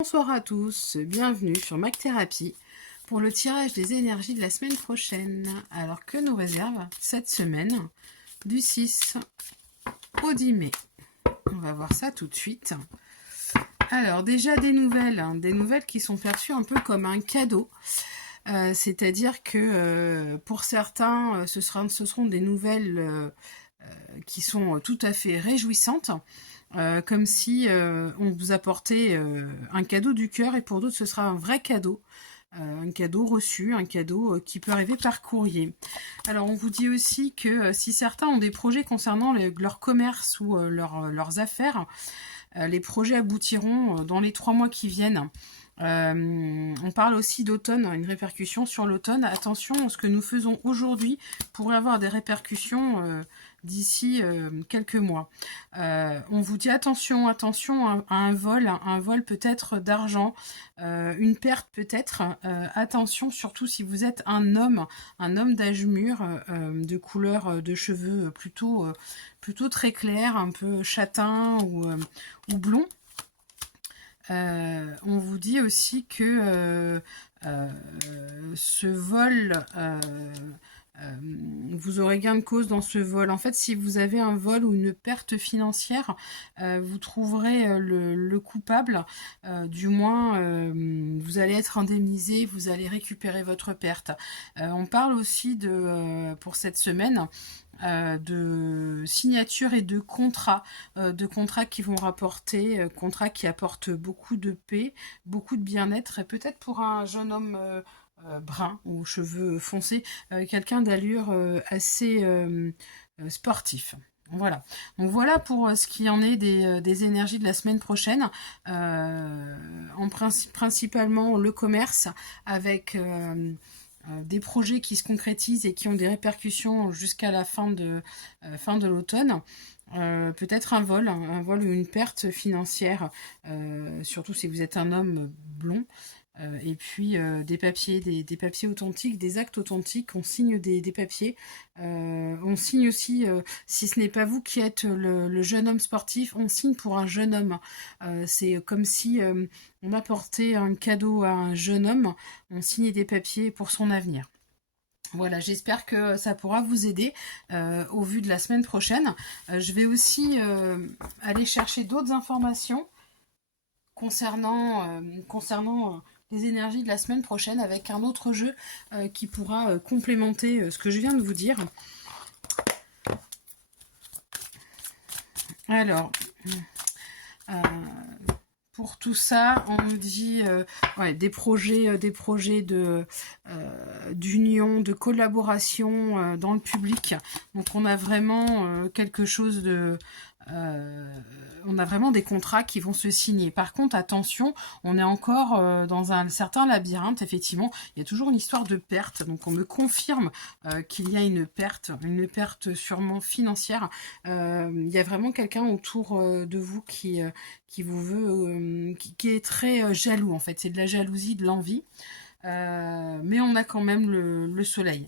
Bonsoir à tous, bienvenue sur Mac Thérapie pour le tirage des énergies de la semaine prochaine. Alors que nous réserve cette semaine du 6 au 10 mai. On va voir ça tout de suite. Alors déjà des nouvelles qui sont perçues un peu comme un cadeau. C'est-à-dire que pour certains, ce seront des nouvelles qui sont tout à fait réjouissantes. Comme si on vous apportait un cadeau du cœur, et pour d'autres ce sera un vrai cadeau, un cadeau reçu, un cadeau qui peut arriver par courrier. Alors on vous dit aussi que si certains ont des projets concernant leur commerce ou leurs affaires, les projets aboutiront dans les 3 mois qui viennent. On parle aussi d'automne, une répercussion sur l'automne. Attention, ce que nous faisons aujourd'hui pourrait avoir des répercussions d'ici quelques mois. On vous dit attention à un vol peut-être d'argent, une perte peut-être. Attention, surtout si vous êtes un homme d'âge mûr, de couleur de cheveux plutôt très clair, un peu châtain ou blond. On vous dit aussi que ce vol, vous aurez gain de cause dans ce vol. En fait, si vous avez un vol ou une perte financière, vous trouverez le coupable. Du moins, vous allez être indemnisé, vous allez récupérer votre perte. On parle aussi pour cette semaine, de signatures et de contrats qui vont rapporter, contrats qui apportent beaucoup de paix, beaucoup de bien-être, et peut-être pour un jeune homme brun aux cheveux foncés, quelqu'un d'allure assez sportif. Voilà. Donc voilà pour ce qui en est des énergies de la semaine prochaine. Principalement le commerce avec des projets qui se concrétisent et qui ont des répercussions jusqu'à la fin de l'automne. Peut-être un vol ou une perte financière, surtout si vous êtes un homme blond. Et puis des papiers, des papiers authentiques, des actes authentiques. On signe des papiers. On signe aussi, si ce n'est pas vous qui êtes le jeune homme sportif, on signe pour un jeune homme. C'est comme si on apportait un cadeau à un jeune homme, on signait des papiers pour son avenir. Voilà, j'espère que ça pourra vous aider au vu de la semaine prochaine. Je vais aussi aller chercher d'autres informations concernant les énergies de la semaine prochaine avec un autre jeu qui pourra complémenter ce que je viens de vous dire. Alors, pour tout ça, on nous dit des projets d'union, de collaboration dans le public. Donc on a vraiment quelque chose de... on a vraiment des contrats qui vont se signer. Par contre, attention, on est encore dans un certain labyrinthe, effectivement. Il y a toujours une histoire de perte. Donc, on me confirme qu'il y a une perte sûrement financière. Il y a vraiment quelqu'un autour de vous qui vous veut, qui est très jaloux, en fait. C'est de la jalousie, de l'envie. Mais on a quand même le soleil.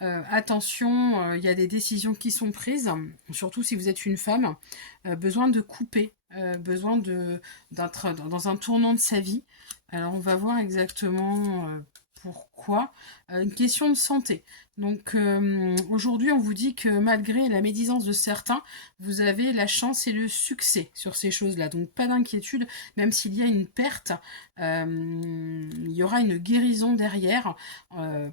Attention, il y a des décisions qui sont prises, surtout si vous êtes une femme, besoin de couper, besoin d'être dans un tournant de sa vie. Alors on va voir exactement pourquoi. Une question de santé. Donc aujourd'hui on vous dit que malgré la médisance de certains, vous avez la chance et le succès sur ces choses-là. Donc pas d'inquiétude, même s'il y a une perte, il y aura une guérison derrière.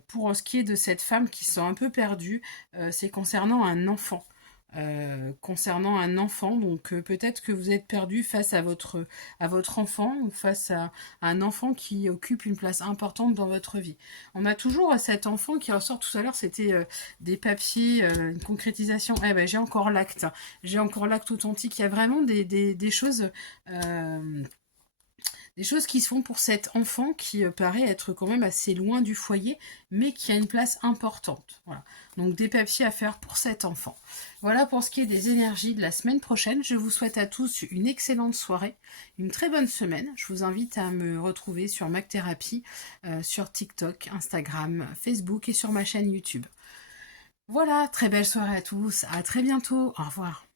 Pour ce qui est de cette femme qui se sent un peu perdue, c'est concernant un enfant. Donc peut-être que vous êtes perdu face à votre enfant, ou face à un enfant qui occupe une place importante dans votre vie. On a toujours cet enfant qui ressort. Tout à l'heure c'était des papiers, une concrétisation. J'ai encore l'acte authentique. Il y a vraiment des choses qui se font pour cet enfant qui paraît être quand même assez loin du foyer, mais qui a une place importante. Voilà. Donc des papiers à faire pour cet enfant. Voilà pour ce qui est des énergies de la semaine prochaine. Je vous souhaite à tous une excellente soirée, une très bonne semaine. Je vous invite à me retrouver sur Mac Thérapie, sur TikTok, Instagram, Facebook et sur ma chaîne YouTube. Voilà, très belle soirée à tous. À très bientôt. Au revoir.